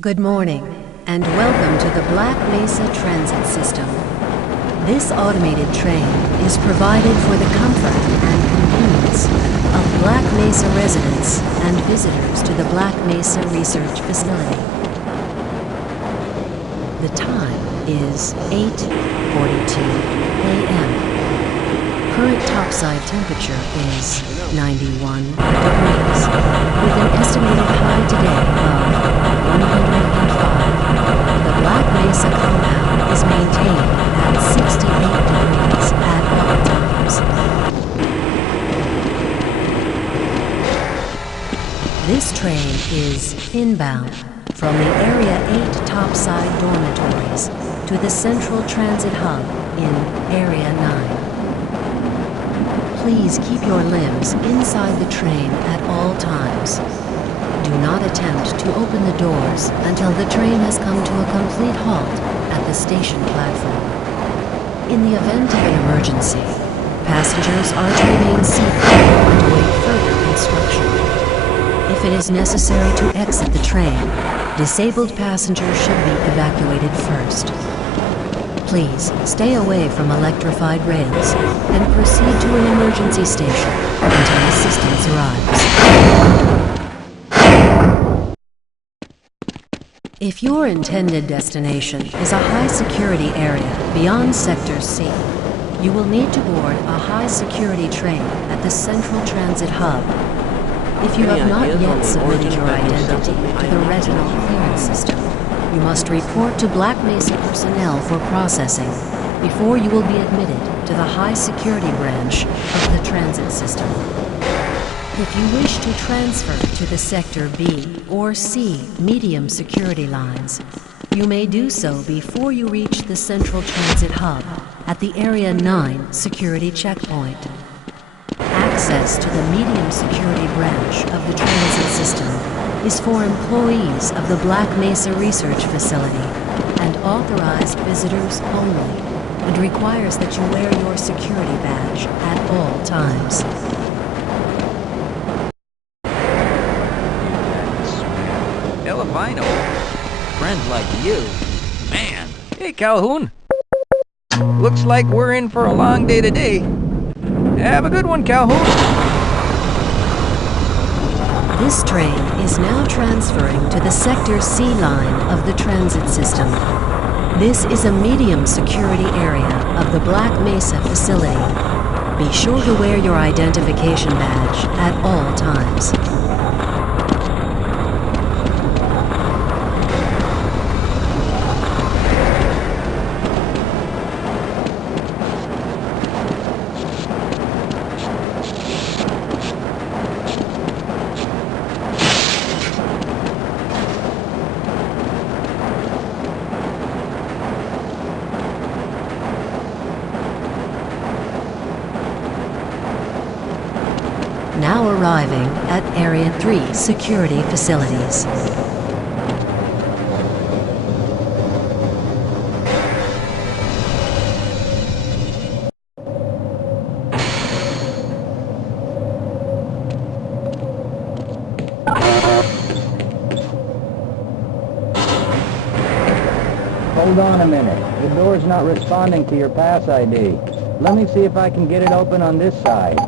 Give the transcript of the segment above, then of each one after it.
Good morning, and welcome to the Black Mesa Transit System. This automated train is provided for the comfort and convenience of Black Mesa residents and visitors to the Black Mesa Research Facility. The time is 8:42 a.m. Current topside temperature is 91 degrees, with an estimated high today of 105. The Black Mesa compound is maintained at 68 degrees at all times. This train is inbound from the Area 8 topside dormitories to the Central Transit Hub in Area 9. Please keep your limbs inside the train at all times. Do not attempt to open the doors until the train has come to a complete halt at the station platform. In the event of an emergency, passengers are to remain seated and await further instruction. If it is necessary to exit the train, disabled passengers should be evacuated first. Please stay away from electrified rails and proceed to an emergency station until assistance arrives. If your intended destination is a high-security area beyond Sector C, you will need to board a high-security train at the Central Transit Hub. If you have not yet submitted your identity to the retinal clearance system, you must report to Black Mesa personnel for processing before you will be admitted to the high-security branch of the transit system. If you wish to transfer to the Sector B or C medium security lines, you may do so before you reach the Central Transit Hub at the Area 9 security checkpoint. Access to the medium security branch of the transit system is for employees of the Black Mesa Research Facility and authorized visitors only, and requires that you wear your security badge at all times. Elevino, friends like you, man. Hey, Calhoun. Looks like we're in for a long day today. Have a good one, Calhoun. This train is now transferring to the Sector C line of the transit system. This is a medium security area of the Black Mesa facility. Be sure to wear your identification badge at all times. Now arriving at Area 3 security facilities. Hold on a minute. The door's not responding to your pass ID. Let me see if I can get it open on this side.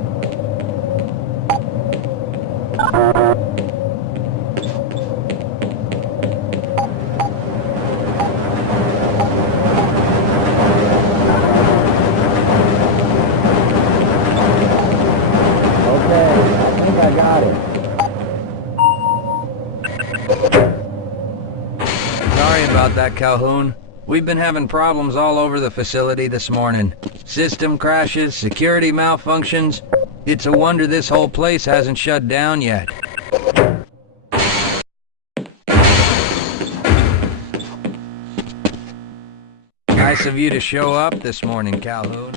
Sorry about that, Calhoun. We've been having problems all over the facility this morning. System crashes, security malfunctions. It's a wonder this whole place hasn't shut down yet. Nice of you to show up this morning, Calhoun.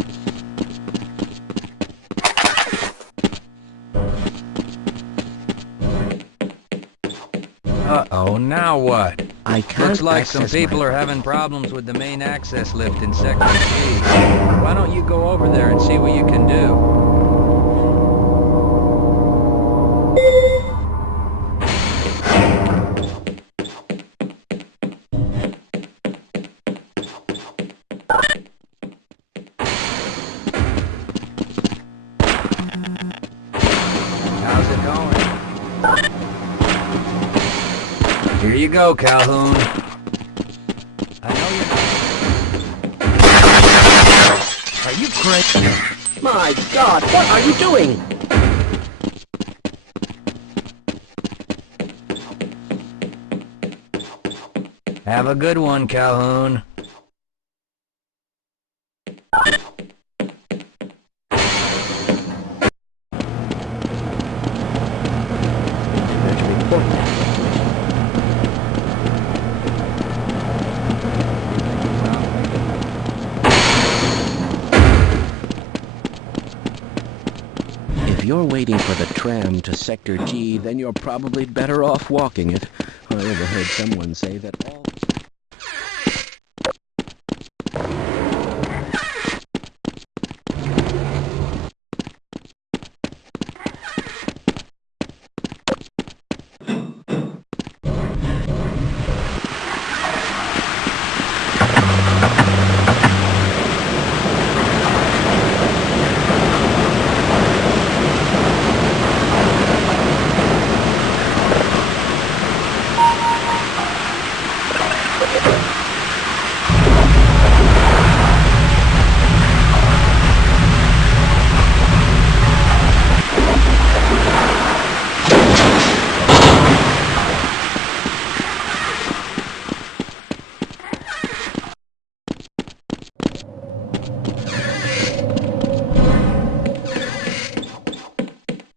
Uh-oh, now what? I can't. Looks like some people are having problems with the main access lift in Sector G. Why don't you go over there and see what you can do? Here you go, Calhoun. I know you're not. Are you crazy? My God, what are you doing? Have a good one, Calhoun. If you're waiting for the tram to Sector G, then you're probably better off walking it. I overheard someone say that all...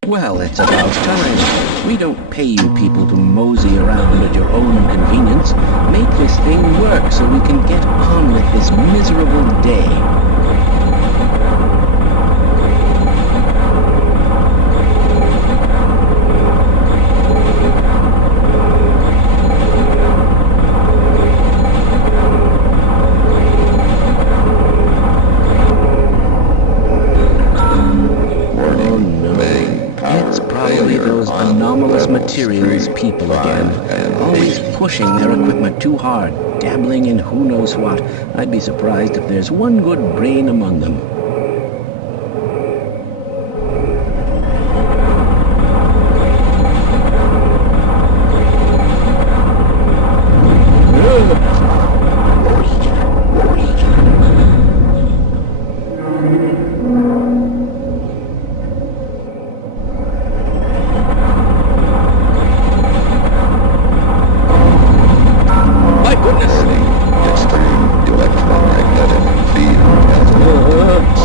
Well, it's about time. We don't pay you people to mosey around at your own convenience. Make this thing work so we can get on with this miserable day. Anomalous materials people again, always pushing their equipment too hard, dabbling in who knows what. I'd be surprised if there's one good brain among them. Extreme electromagnetic field.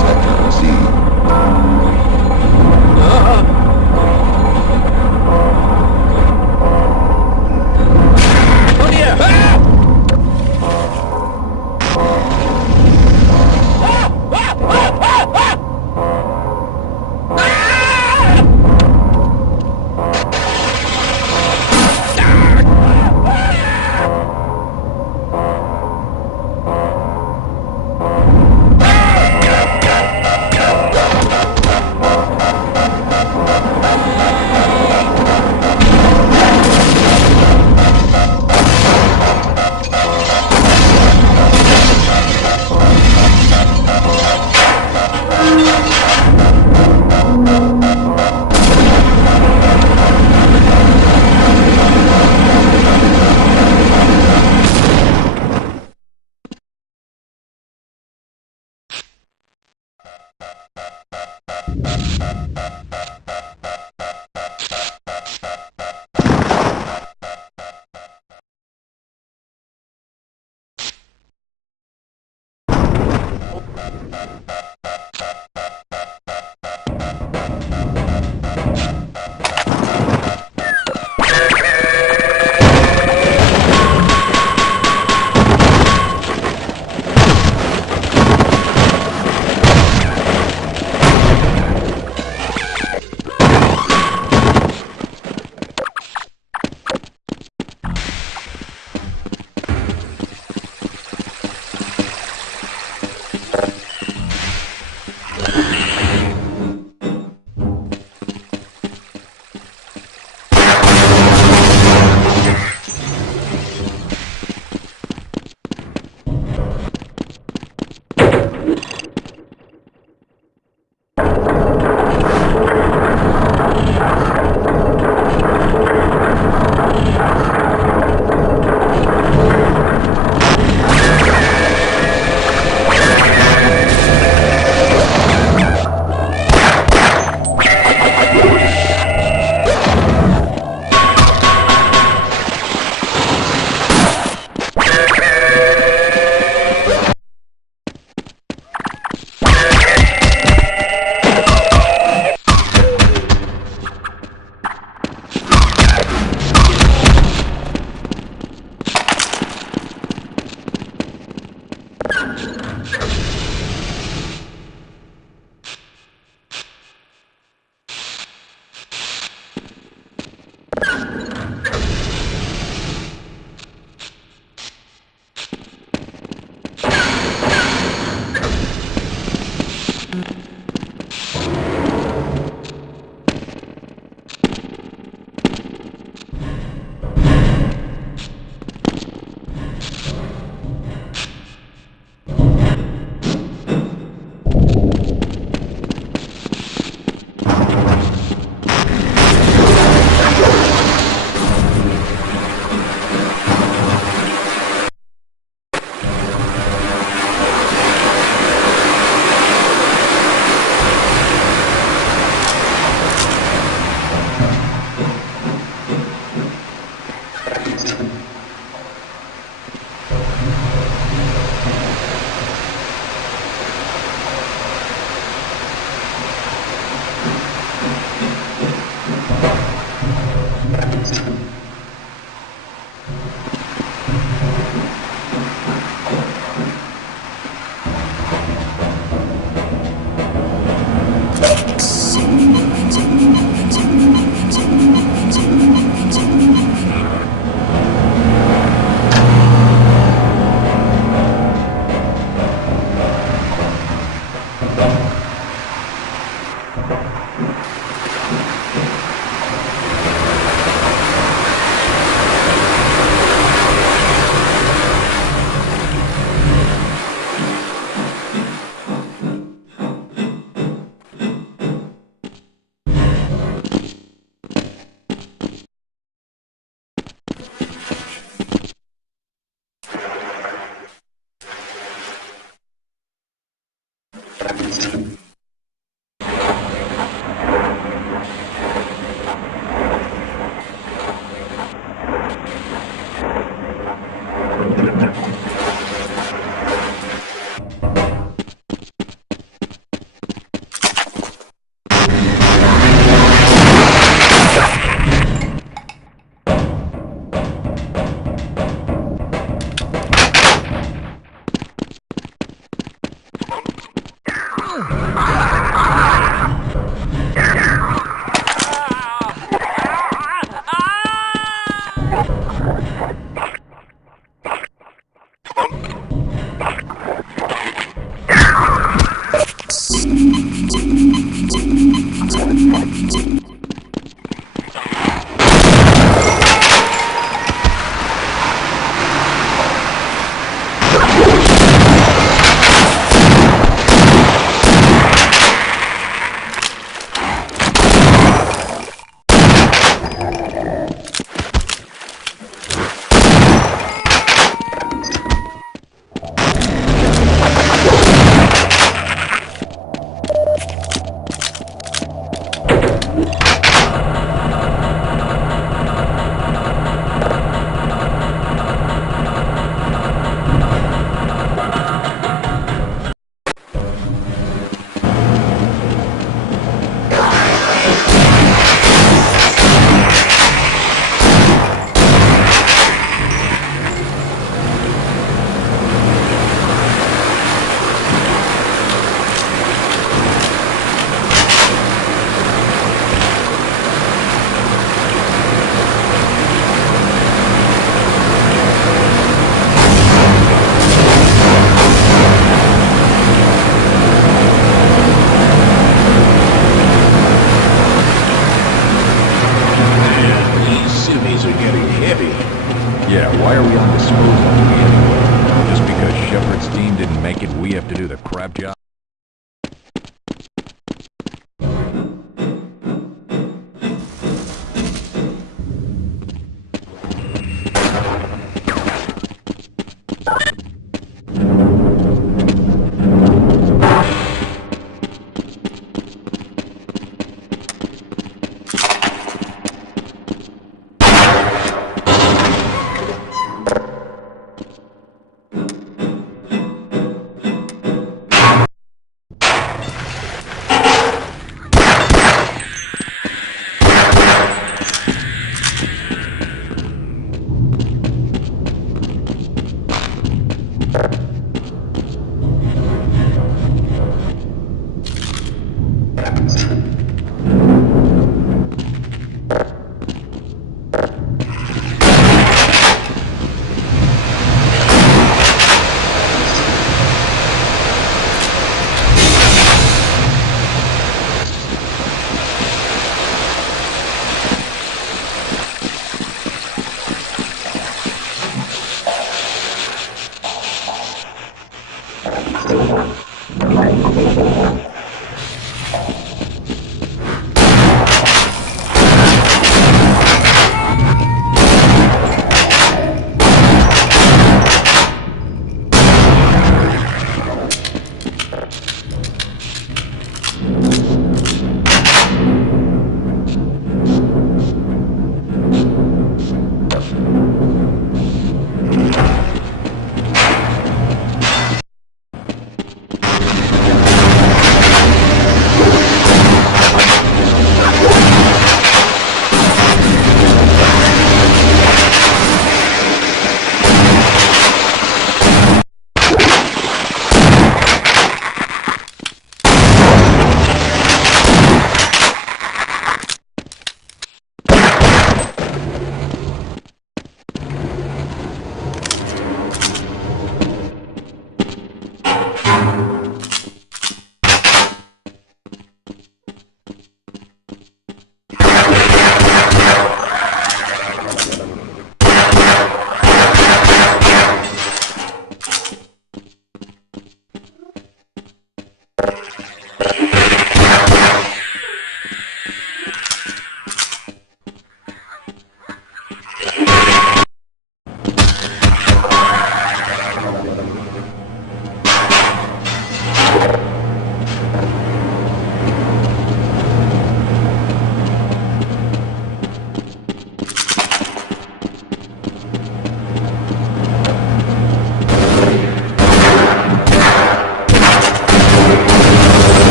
to dispose of me anyway. Just because Shepard's team didn't make it, we have to do the crap job.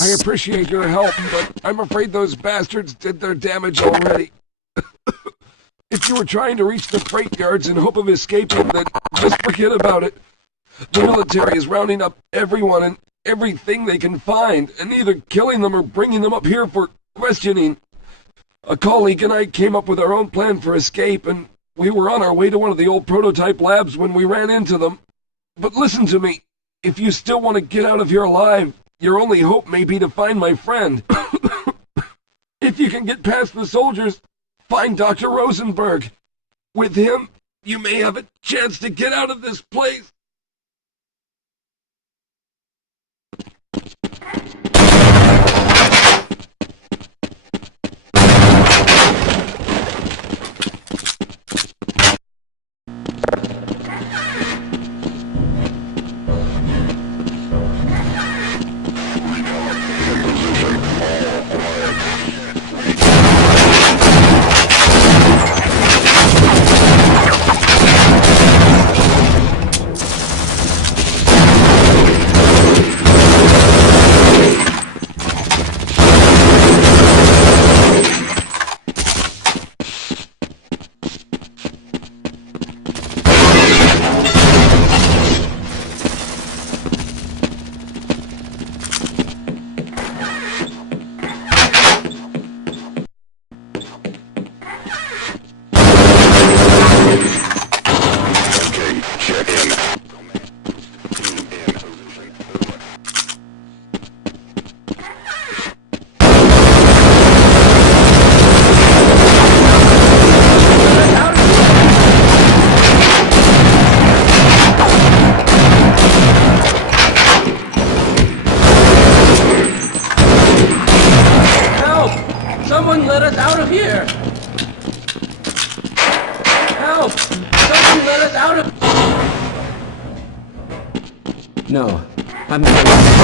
I appreciate your help, but I'm afraid those bastards did their damage already. If you were trying to reach the freight yards in hope of escaping, then just forget about it. The military is rounding up everyone and everything they can find, and either killing them or bringing them up here for questioning. A colleague and I came up with our own plan for escape, and we were on our way to one of the old prototype labs when we ran into them. But listen to me. If you still want to get out of here alive, your only hope may be to find my friend. If you can get past the soldiers, find Dr. Rosenberg. With him, you may have a chance to get out of this place. No, I'm afraid.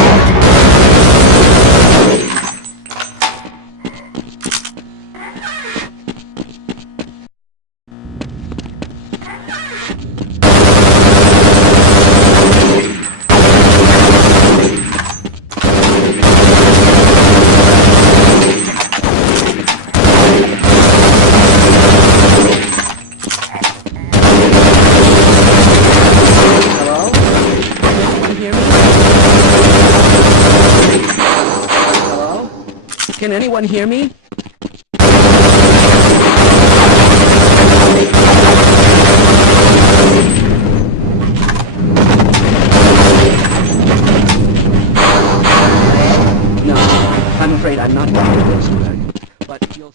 Can anyone hear me? No, I'm afraid I'm not Dr. Rosenberg, but you'll...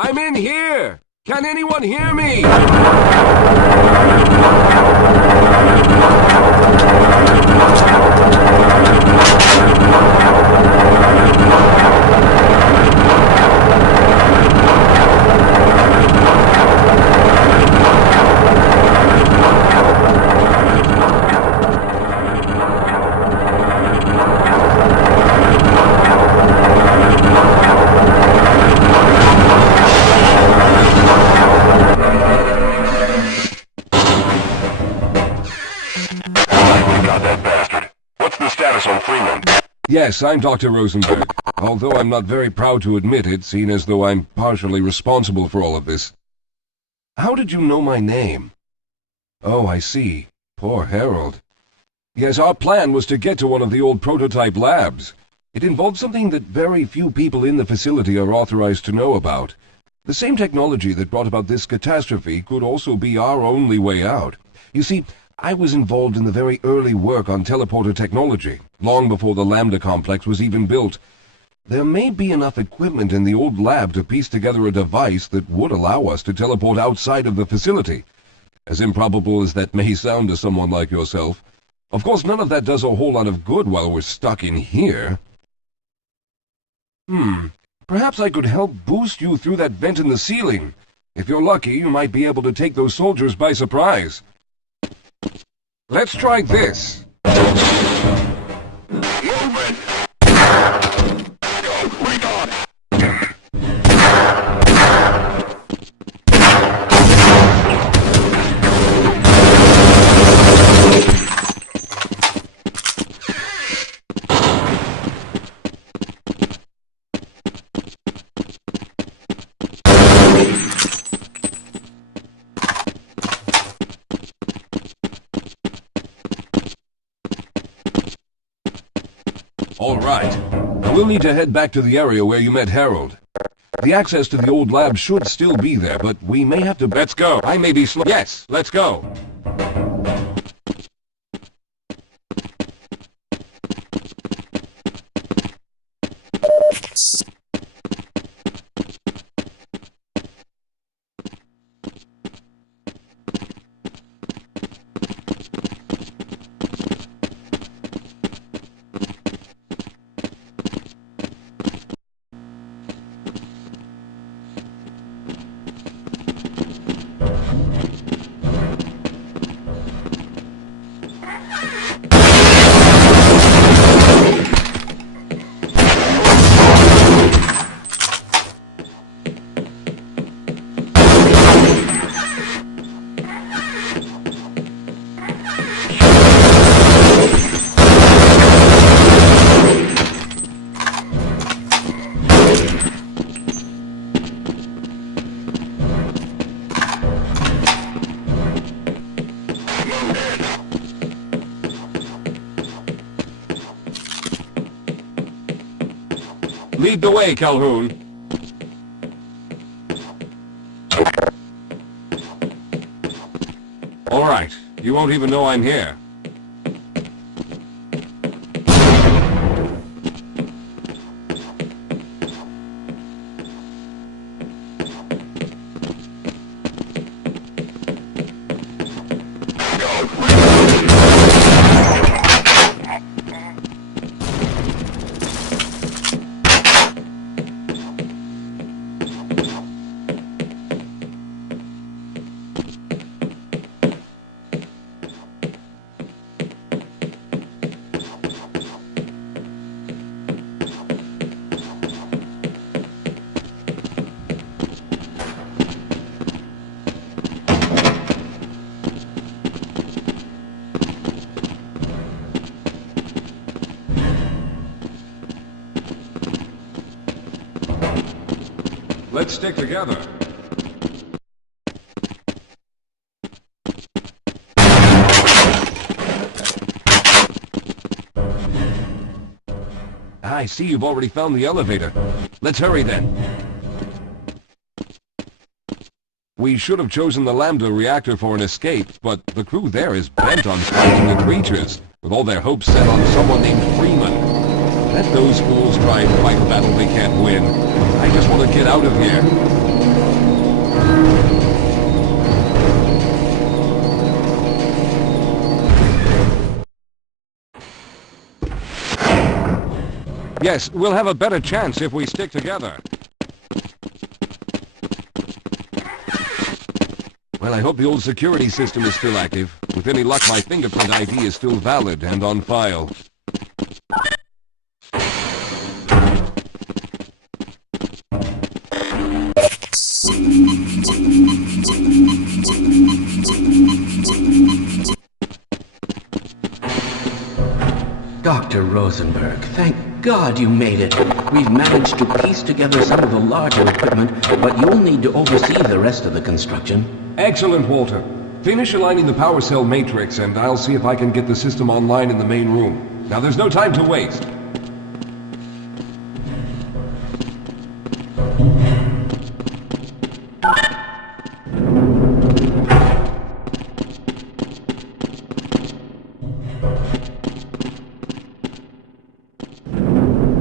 I'm in here! Can anyone hear me? Yes, I'm Dr. Rosenberg, although I'm not very proud to admit it, seeing as though I'm partially responsible for all of this. How did you know my name? Oh, I see. Poor Harold. Yes, our plan was to get to one of the old prototype labs. It involved something that very few people in the facility are authorized to know about. The same technology that brought about this catastrophe could also be our only way out. You see, I was involved in the very early work on teleporter technology, long before the Lambda complex was even built. There may be enough equipment in the old lab to piece together a device that would allow us to teleport outside of the facility. As improbable as that may sound to someone like yourself. Of course, none of that does a whole lot of good while we're stuck in here. Perhaps I could help boost you through that vent in the ceiling. If you're lucky, you might be able to take those soldiers by surprise. Let's try this. All right. We'll need to head back to the area where you met Harold. The access to the old lab should still be there, but we may have to... Let's go. I may be slow. Yes, let's go. Lead the way, Calhoun. All right. You won't even know I'm here. Let's stick together. I see you've already found the elevator. Let's hurry then. We should have chosen the Lambda reactor for an escape, but the crew there is bent on fighting the creatures, with all their hopes set on someone named Freeman. Let those fools try and fight a battle they can't win. I just want to get out of here. Yes, we'll have a better chance if we stick together. Well, I hope the old security system is still active. With any luck, my fingerprint ID is still valid and on file. Dr. Rosenberg, thank God you made it. We've managed to piece together some of the larger equipment, but you'll need to oversee the rest of the construction. Excellent, Walter. Finish aligning the power cell matrix, and I'll see if I can get the system online in the main room. Now, there's no time to waste.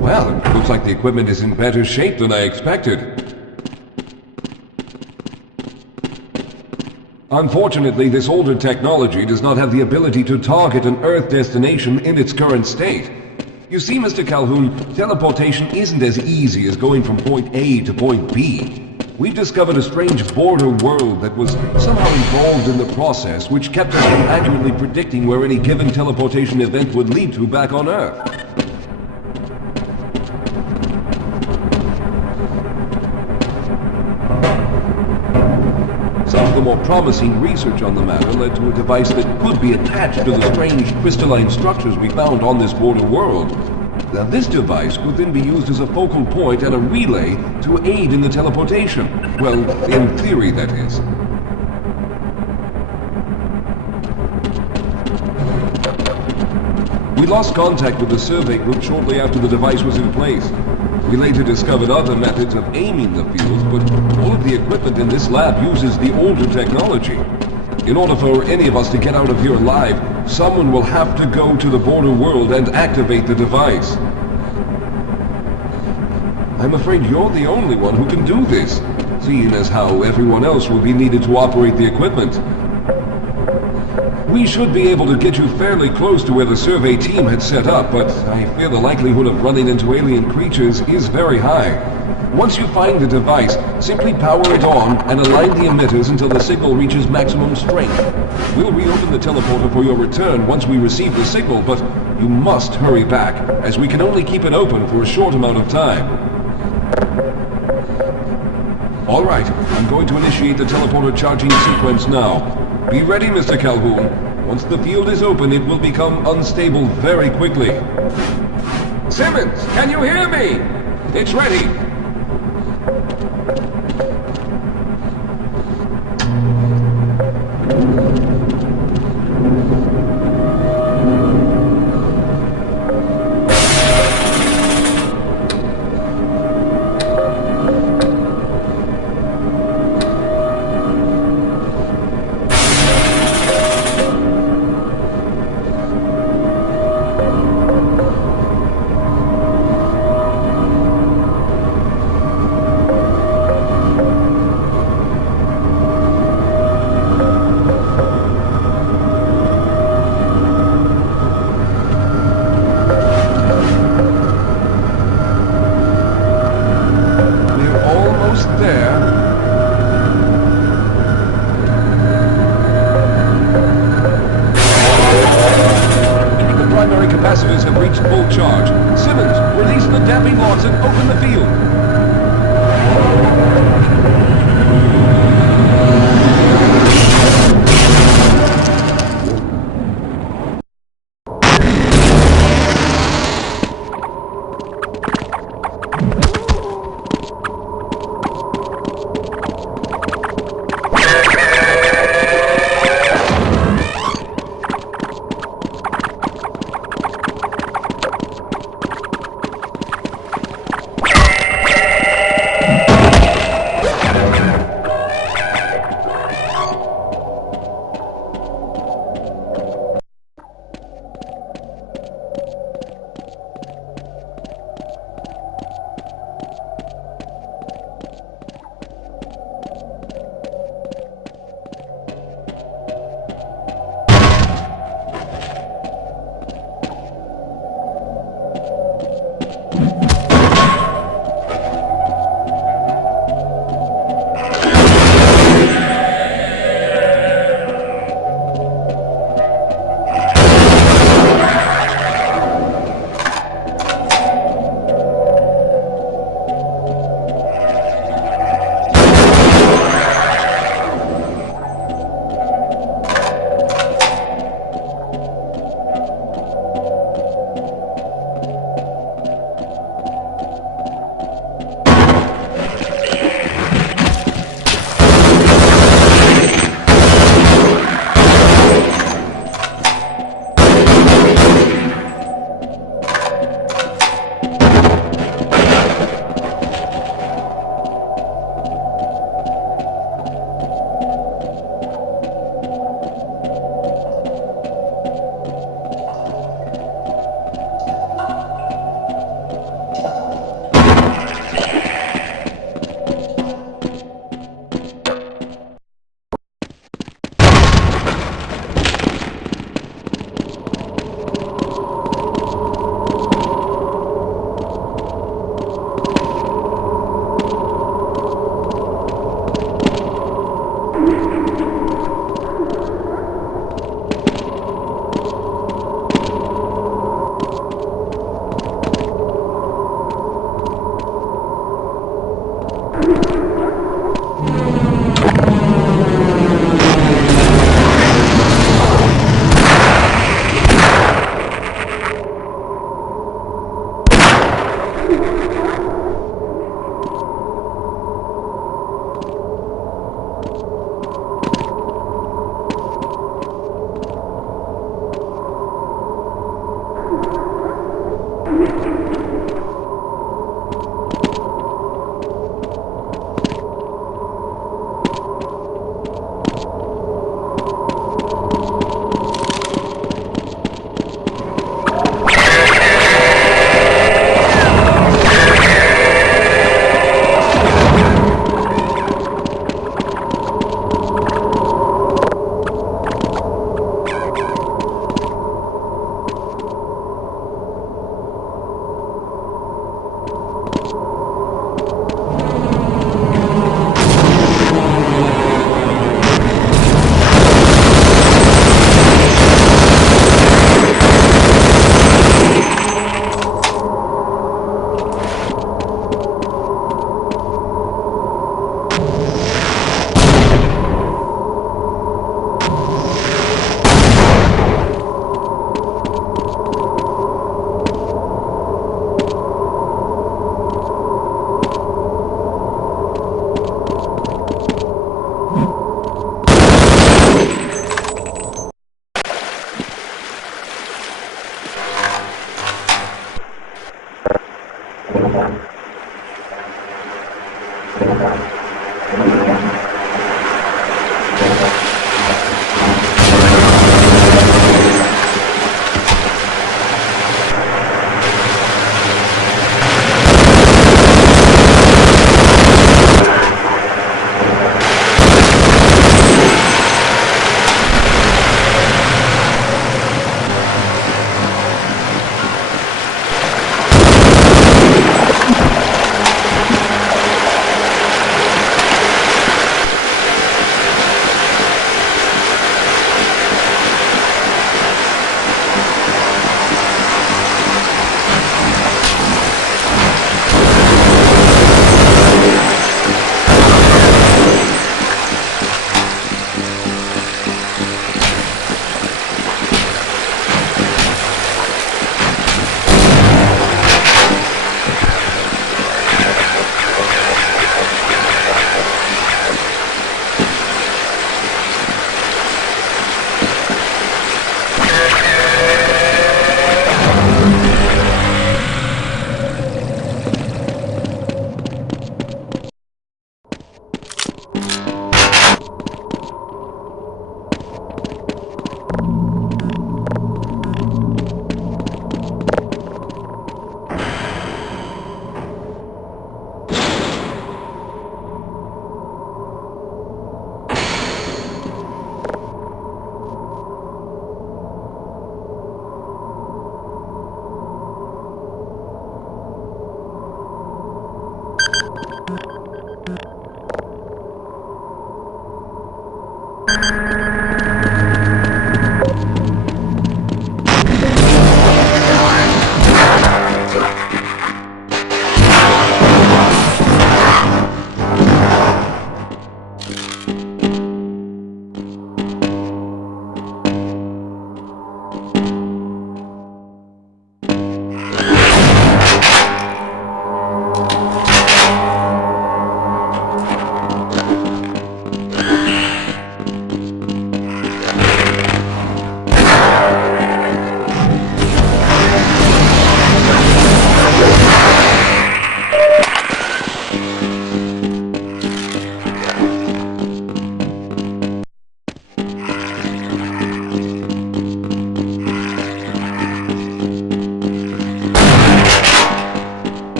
Well, it looks like the equipment is in better shape than I expected. Unfortunately, this older technology does not have the ability to target an Earth destination in its current state. You see, Mr. Calhoun, teleportation isn't as easy as going from point A to point B. We've discovered a strange border world that was somehow involved in the process, which kept us from accurately predicting where any given teleportation event would lead to back on Earth. Some of the more promising research on the matter led to a device that could be attached to the strange crystalline structures we found on this border world. Now, this device could then be used as a focal point and a relay to aid in the teleportation. Well, in theory, that is. We lost contact with the survey group shortly after the device was in place. We later discovered other methods of aiming the fields, but all of the equipment in this lab uses the older technology. In order for any of us to get out of here alive, someone will have to go to the border world and activate the device. I'm afraid you're the only one who can do this, seeing as how everyone else will be needed to operate the equipment. We should be able to get you fairly close to where the survey team had set up, but I fear the likelihood of running into alien creatures is very high. Once you find the device, simply power it on and align the emitters until the signal reaches maximum strength. We'll reopen the teleporter for your return once we receive the signal, but you must hurry back, as we can only keep it open for a short amount of time. All right, I'm going to initiate the teleporter charging sequence now. Be ready, Mr. Calhoun. Once the field is open, it will become unstable very quickly. Simmons, can you hear me? It's ready.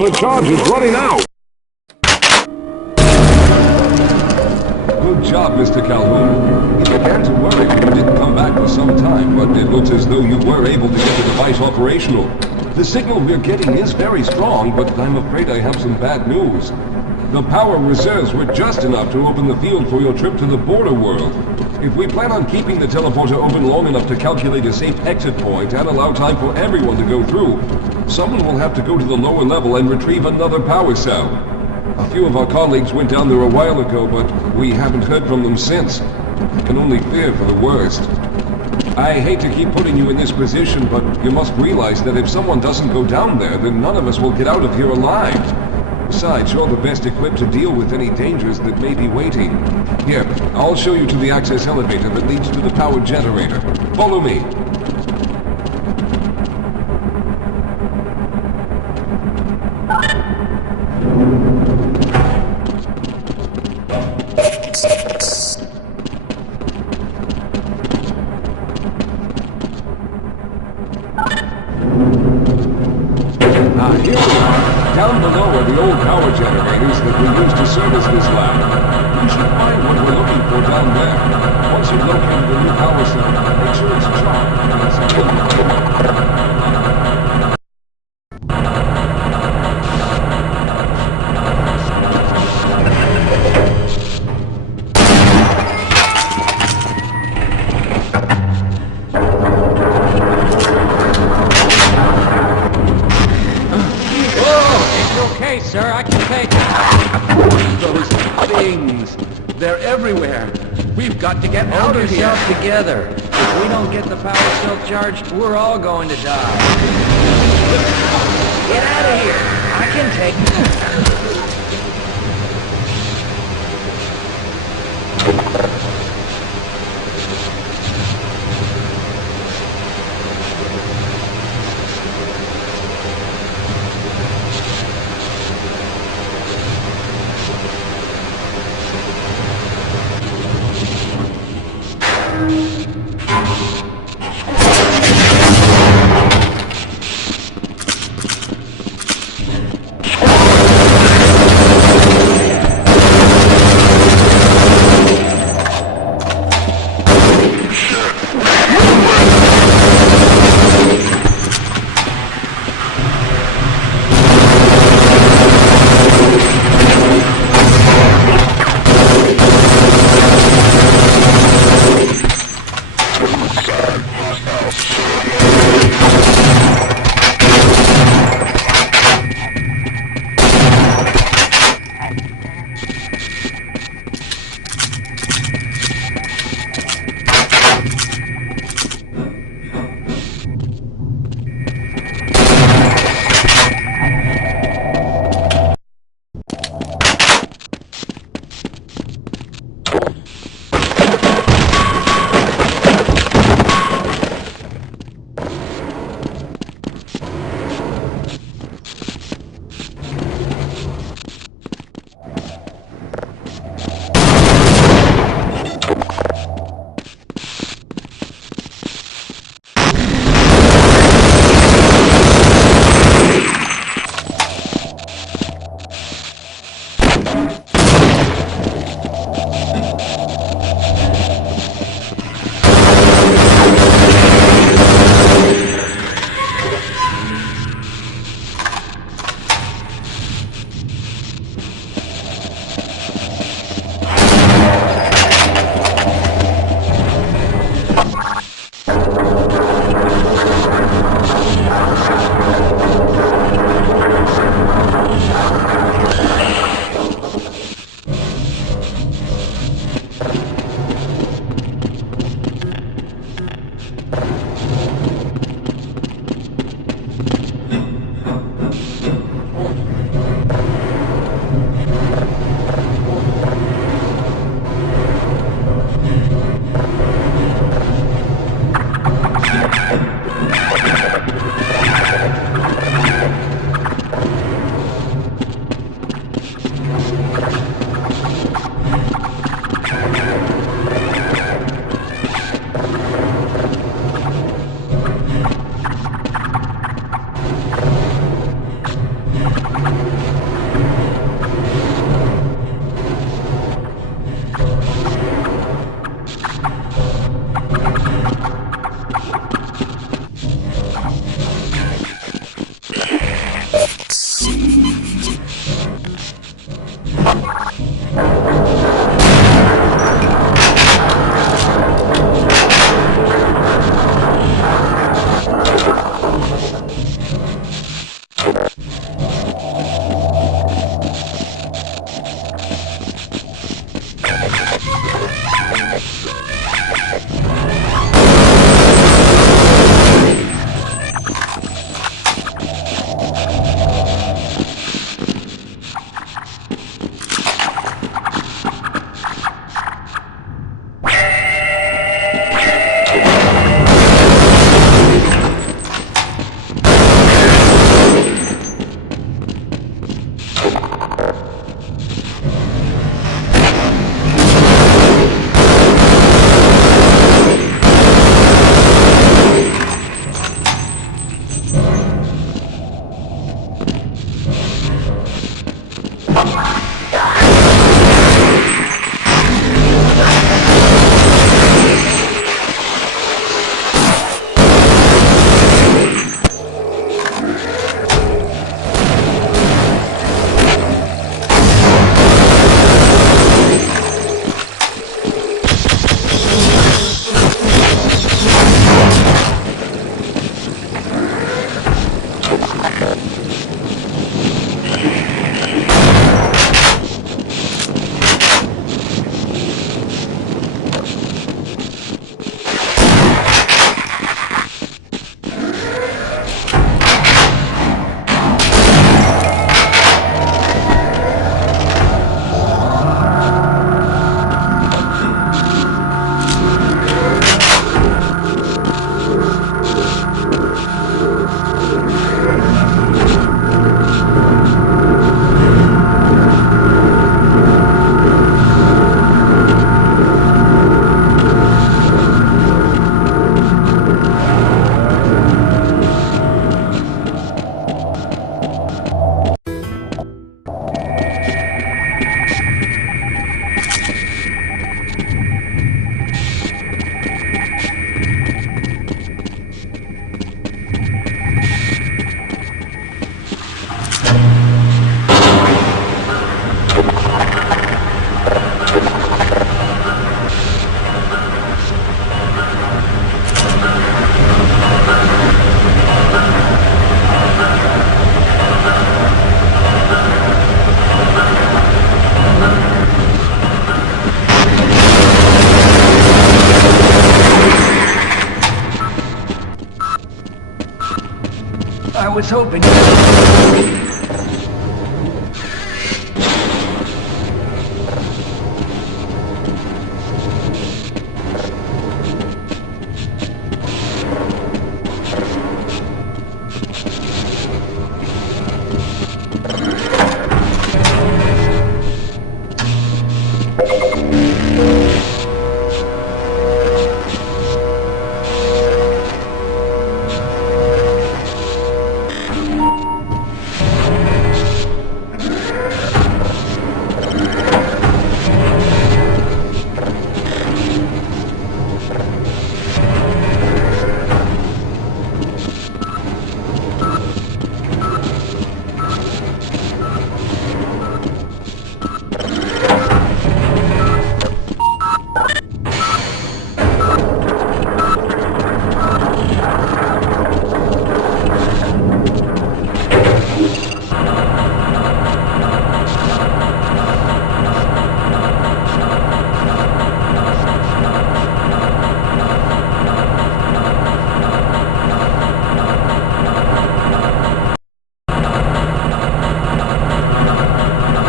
The charge is running out! Good job, Mr. Calhoun. We began to worry when you didn't come back for some time, but it looks as though you were able to get the device operational. The signal we're getting is very strong, but I'm afraid I have some bad news. The power reserves were just enough to open the field for your trip to the border world. If we plan on keeping the teleporter open long enough to calculate a safe exit point and allow time for everyone to go through, someone will have to go to the lower level and retrieve another power cell. A few of our colleagues went down there a while ago, but we haven't heard from them since. I can only fear for the worst. I hate to keep putting you in this position, but you must realize that if someone doesn't go down there, then none of us will get out of here alive. Besides, you're the best equipped to deal with any dangers that may be waiting. Here, I'll show you to the access elevator that leads to the power generator. Follow me. Here we are. Down below are the old power generators that we used to service this lab. We should find what we're looking for down there. Once you've located the new power cell, make sure it's charged. Sir, I can take Those things! They're everywhere! We've got to get out Hold of here! yourself together. If we don't get the power cell charged, we're all going to die. Get out of here! I can take I was hoping...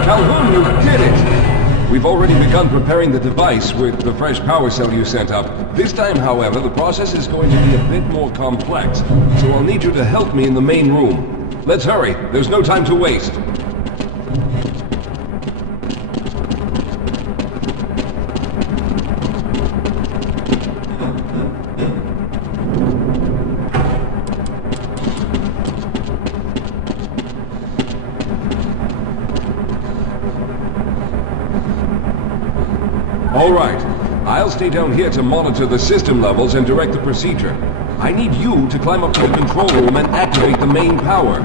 Calhoun, you did it! We've already begun preparing the device with the fresh power cell you sent up. This time, however, the process is going to be a bit more complex, so I'll need you to help me in the main room. Let's hurry, there's no time to waste. All right. I'll stay down here to monitor the system levels and direct the procedure. I need you to climb up to the control room and activate the main power.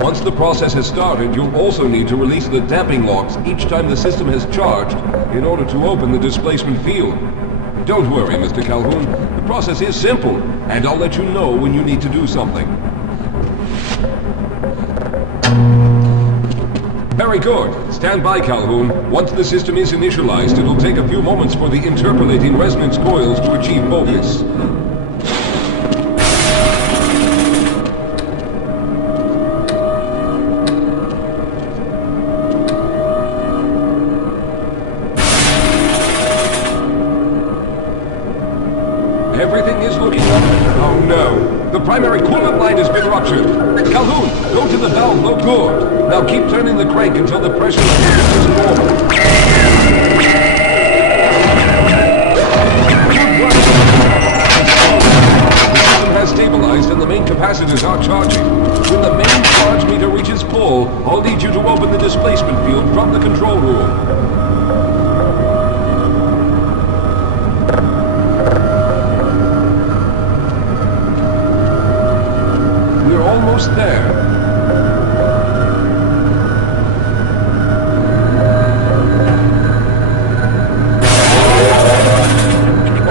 Once the process has started, you'll also need to release the damping locks each time the system has charged in order to open the displacement field. Don't worry, Mr. Calhoun. The process is simple, and I'll let you know when you need to do something. Very good. Stand by, Calhoun. Once the system is initialized, it'll take a few moments for the interpolating resonance coils to achieve focus. Everything is looking up. Oh no. The primary coolant line has been ruptured. Calhoun, go to the valve low cord. Now keep turning the crank until the pressure returns to normal. Good work. The system has stabilized and the main capacitors are charging. When the main charge meter reaches full, I'll need you to open the displacement field from the control room. Almost there.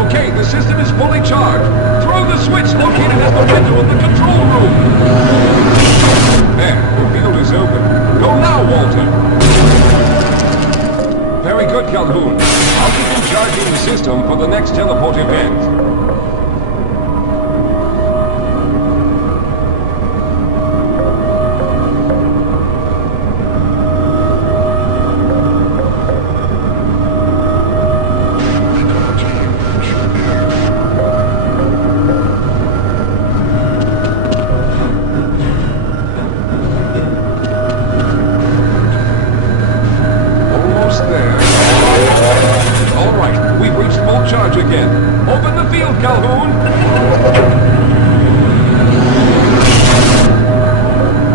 Okay, the system is fully charged. Throw the switch located at the window of the control room. There, the field is open. Go now, Walter. Very good, Calhoun. I'll begin charging the system for the next teleport event. Again. Open the field, Calhoun!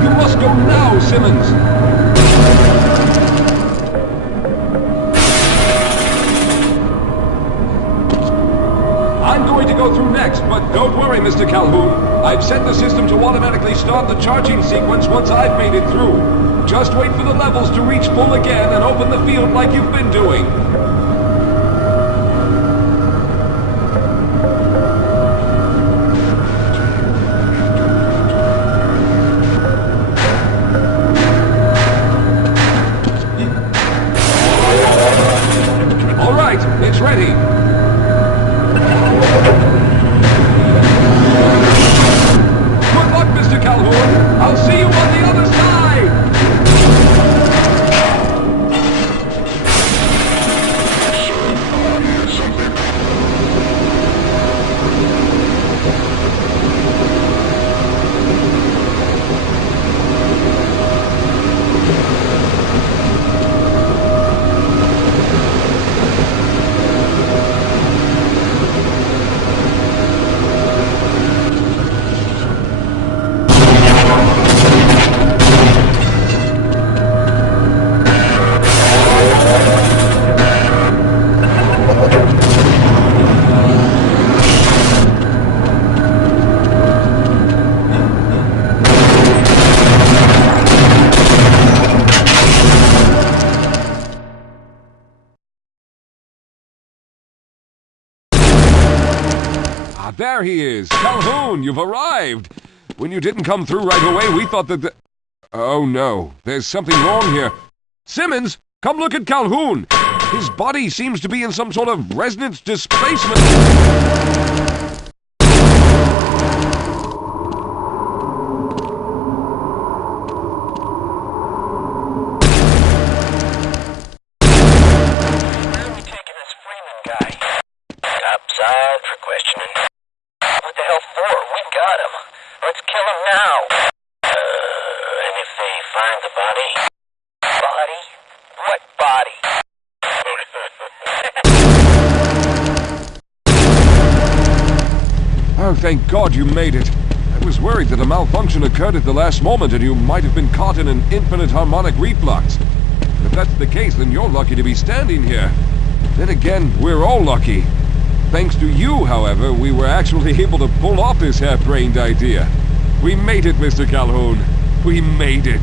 You must go now, Simmons! I'm going to go through next, but don't worry, Mr. Calhoun. I've set the system to automatically start the charging sequence once I've made it through. Just wait for the levels to reach full again and open the field like you've been doing. It's ready. Good luck, Mr. Calhoun. I'll there he is. Calhoun, you've arrived. When you didn't come through right away, we thought that Oh no, there's something wrong here. Simmons, come look at Calhoun. His body seems to be in some sort of resonance displacement. Upside for questioning. What the hell for? We got him. Let's kill him now. And if they find the body? Body? What body? Oh, thank God you made it. I was worried that a malfunction occurred at the last moment and you might have been caught in an infinite harmonic reflux. If that's the case, then you're lucky to be standing here. Then again, we're all lucky. Thanks to you, however, we were actually able to pull off this half-brained idea. We made it, Mr. Calhoun. We made it.